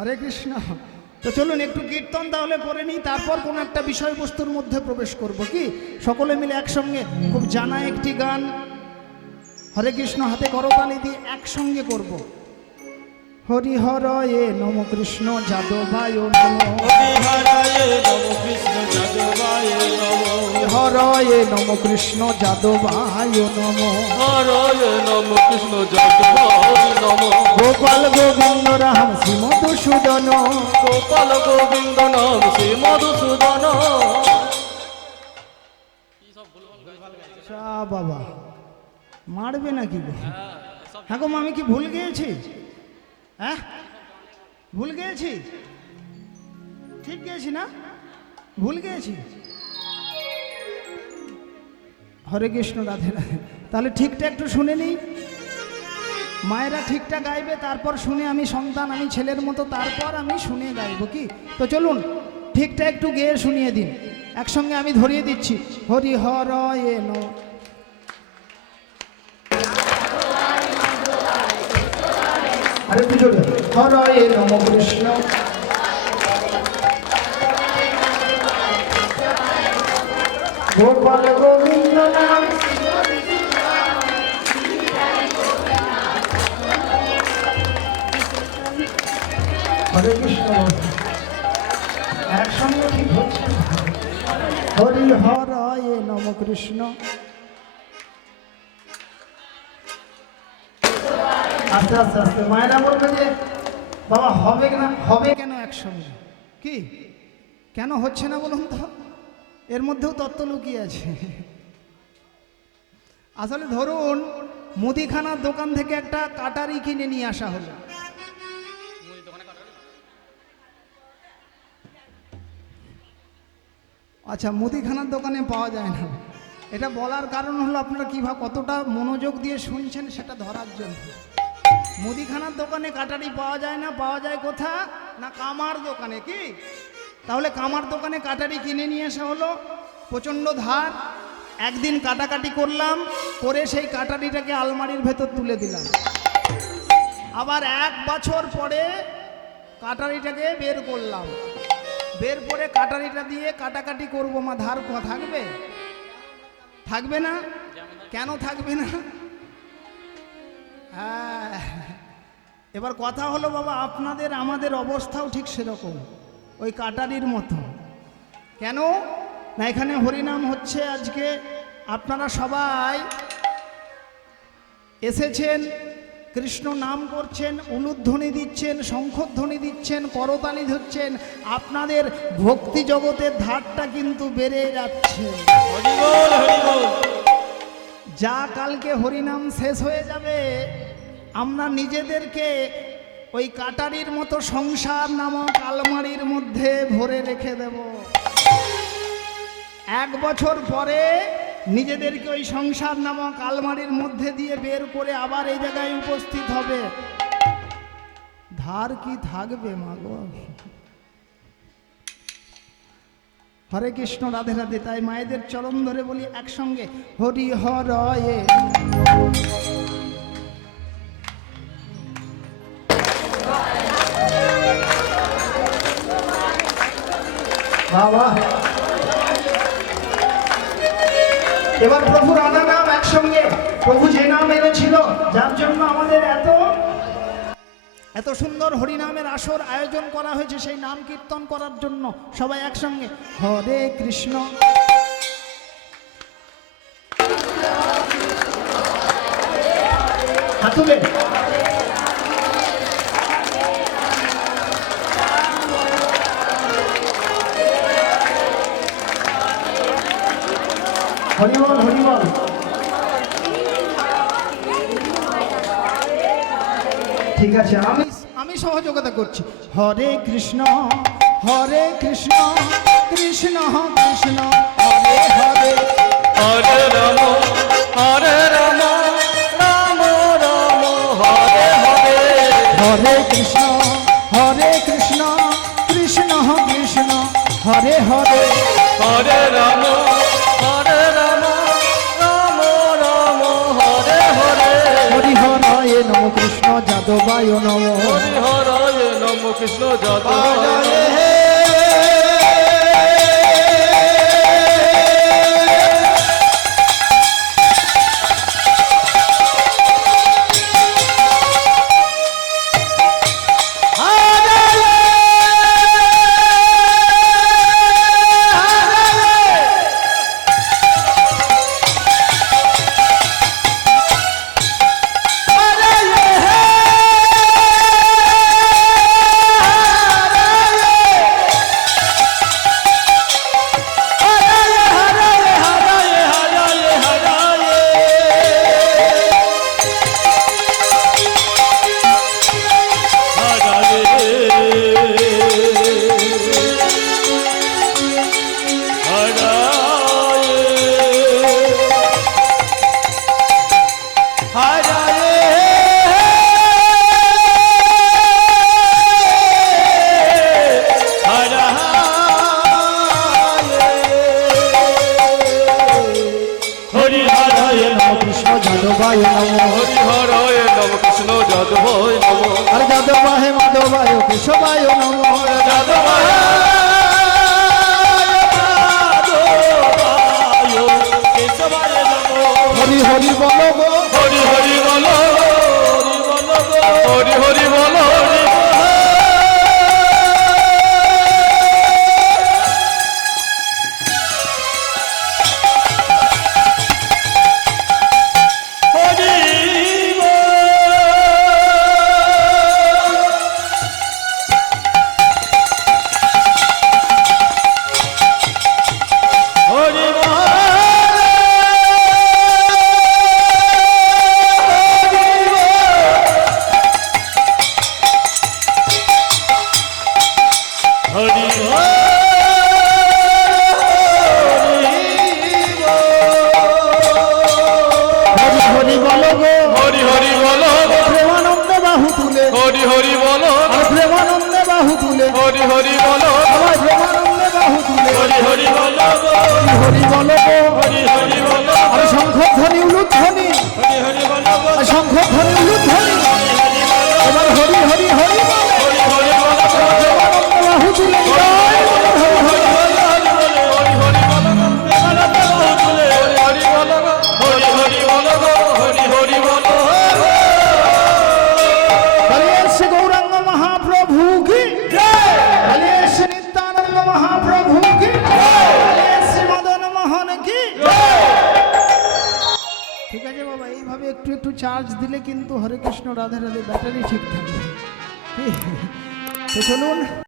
হরে কৃষ্ণ। তো চলুন একটু কীর্তন তাহলে পড়ে নিই, তারপর কোনো একটা বিষয়বস্তুর মধ্যে প্রবেশ করব, কি সকলে মিলে একসঙ্গে খুব জানা একটি গান হরে কৃষ্ণ হাতে করতালি দিয়ে একসঙ্গে করব। হরি হরয়ে নম কৃষ্ণ যাদবায় নমঃ, হরয়ে নম কৃষ্ণ যাদবায় নমঃ, হরয়ে নম কৃষ্ণ যাদবায় নমঃ। গোপাল গোবিন্দ রাম শ্রী মধুসূদন, গোপাল গোবিন্দ নাম শ্রী মধুসূদন। বাবা মারবে নাকি গো? হ্যাঁ গো, আমি কি ভুল গিয়েছি? হ্যাঁ ভুল গিয়েছি? ঠিক গিয়েছি না? ভুল গিয়েছি? হরে কৃষ্ণ, রাধে রাধে। তাহলে ঠিকটা একটু শুনে নিই। মায়েরা ঠিকটা গাইবে, তারপর শুনে আমি সন্তান, আমি ছেলের মতো, তারপর আমি শুনে গাইব, কি? তো চলুন ঠিকটা একটু গেয়ে শুনিয়ে দিন, একসঙ্গে আমি ধরিয়ে দিচ্ছি। হরি হরয়ে নমঃ, আরে দুজনে হরয়ে নম কৃষ্ণ, গোপাল গোবিন্দ নাম, হরে কৃষ্ণ। একসঙ্গে ঠিক হচ্ছে। হরি হরয়ে নম কৃষ্ণ। আস্তে আস্তে আস্তে মায়েরা বলবে যে বাবা হবে না, হবে কেন একসঙ্গে? কি কেন হচ্ছে না বলুন তো? এর মধ্যেও তত্ত্ব লুকিয়ে আছে। আসলে ধরুন মুদিখানার দোকান থেকে একটা কাটারি কিনে নিয়ে আসা হলো। আচ্ছা, মুদিখানার দোকানে পাওয়া যায় না, এটা বলার কারণ হলো আপনারা কিভাবে কতটা মনোযোগ দিয়ে শুনছেন সেটা ধরার জন্য। মুদিখানার দোকানে কাটারি পাওয়া যায় না, পাওয়া যায় কোথা না কামার দোকানে, কি? তাহলে কামার দোকানে কাটারি কিনে নিয়ে আসা হলো, প্রচণ্ড ধার। একদিন কাটাকাটি করলাম, করে সেই কাটারিটাকে আলমারির ভেতর তুলে দিলাম। আবার 1 বছর পরে কাটারিটাকে বের করলাম, বের করে কাটারিটা দিয়ে কাটাকাটি করবো। মা ধার থাকবে? থাকবে না? কেন থাকবে না? হ্যাঁ, এবার কথা হলো বাবা, আপনাদের আমাদের অবস্থাও ঠিক সেরকম, ওই কাটারির মতো। কেন না, এখানে হরিনাম হচ্ছে আজকে, আপনারা সবাই এসেছেন, কৃষ্ণ নাম করছেন, উলুধ্বনি দিচ্ছেন, শঙ্খধ্বনি দিচ্ছেন, করতালি ধরছেন, আপনাদের ভক্তি জগতের ধারটা কিন্তু বেড়ে যাচ্ছে। হরি বল, হরি বল। যা কালকে হরিনাম শেষ হয়ে যাবে, আমরা নিজেদেরকে ওই কাটারির মতো সংসার নামক আলমারির মধ্যে ভরে রেখে দেব। 1 বছর পরে নিজেদেরকে ওই সংসার নামক আলমারির মধ্যে দিয়ে বের করে আবার এই জায়গায় উপস্থিত হবে। ধার কি থাকবে মা গো? হরে কৃষ্ণ, রাধে রাধে। তাই মায়েদের চরণ ধরে বলি একসঙ্গে হরি হরয়ে। বাবা, এবার প্রভুর আনা নাম একসঙ্গে, প্রভু যে নাম এনেছিল, যার জন্য আমাদের এত সুন্দর হরিনামের আসর আয়োজন করা হয়েছে, সেই নাম কীর্তন করার জন্য সবাই একসঙ্গে হরে কৃষ্ণ। হাতুলে হরিবল, হরিবল। ঠিক আছে, আমি সহযোগিতা করছি। হরে কৃষ্ণ, হরে কৃষ্ণ, কৃষ্ণ কৃষ্ণ হরে হরে, হরে রাম, হরে রাম, রাম রাম হরে হরে। হরে কৃষ্ণ, হরে কৃষ্ণ, কৃষ্ণ কৃষ্ণ হরে হরে, হরে রাম, হরে রাম, রাম রাম হরে হরে। হরি হরয়ে নম কৃষ্ণ যাদবায় নম, হরি হরয়ে নম কৃষ্ণ যাদবায় যাদবায় নমো হরি হরায় নম কৃষ্ণ যাদবায় নম আর যাদবাহে মাধবায় কেশবায় নমো যাদবায় কেশবায় নম হরি হরি বলো গো হরি হরি বল হরি হরি বল হরি হরি বল প্রেমানন্দে বাহু তুলে হরি হরি বল সবাই প্রেমানন্দে বাহু তুলে হরি হরি বল হরি বলো গো হরি হরি বল আর শঙ্খ ধ্বনি উলুধ্বনি হরি হরি বল আর শঙ্খ ধ্বনি উলুধ্বনি এবার হরি হরি হরি বলে হরি হরি বল প্রেমানন্দে বাহু তুলে गौरांग महाप्रभु की जय, नित्यानंद महाप्रभु की जय, मदन मोहन की ঠিক আছে বাবা, এইভাবে একটু একটু চার্জ দিলে কিন্তু হরে কৃষ্ণ রাধে রাধে ব্যাটারি ঠিক থাকবে। তো চলুন।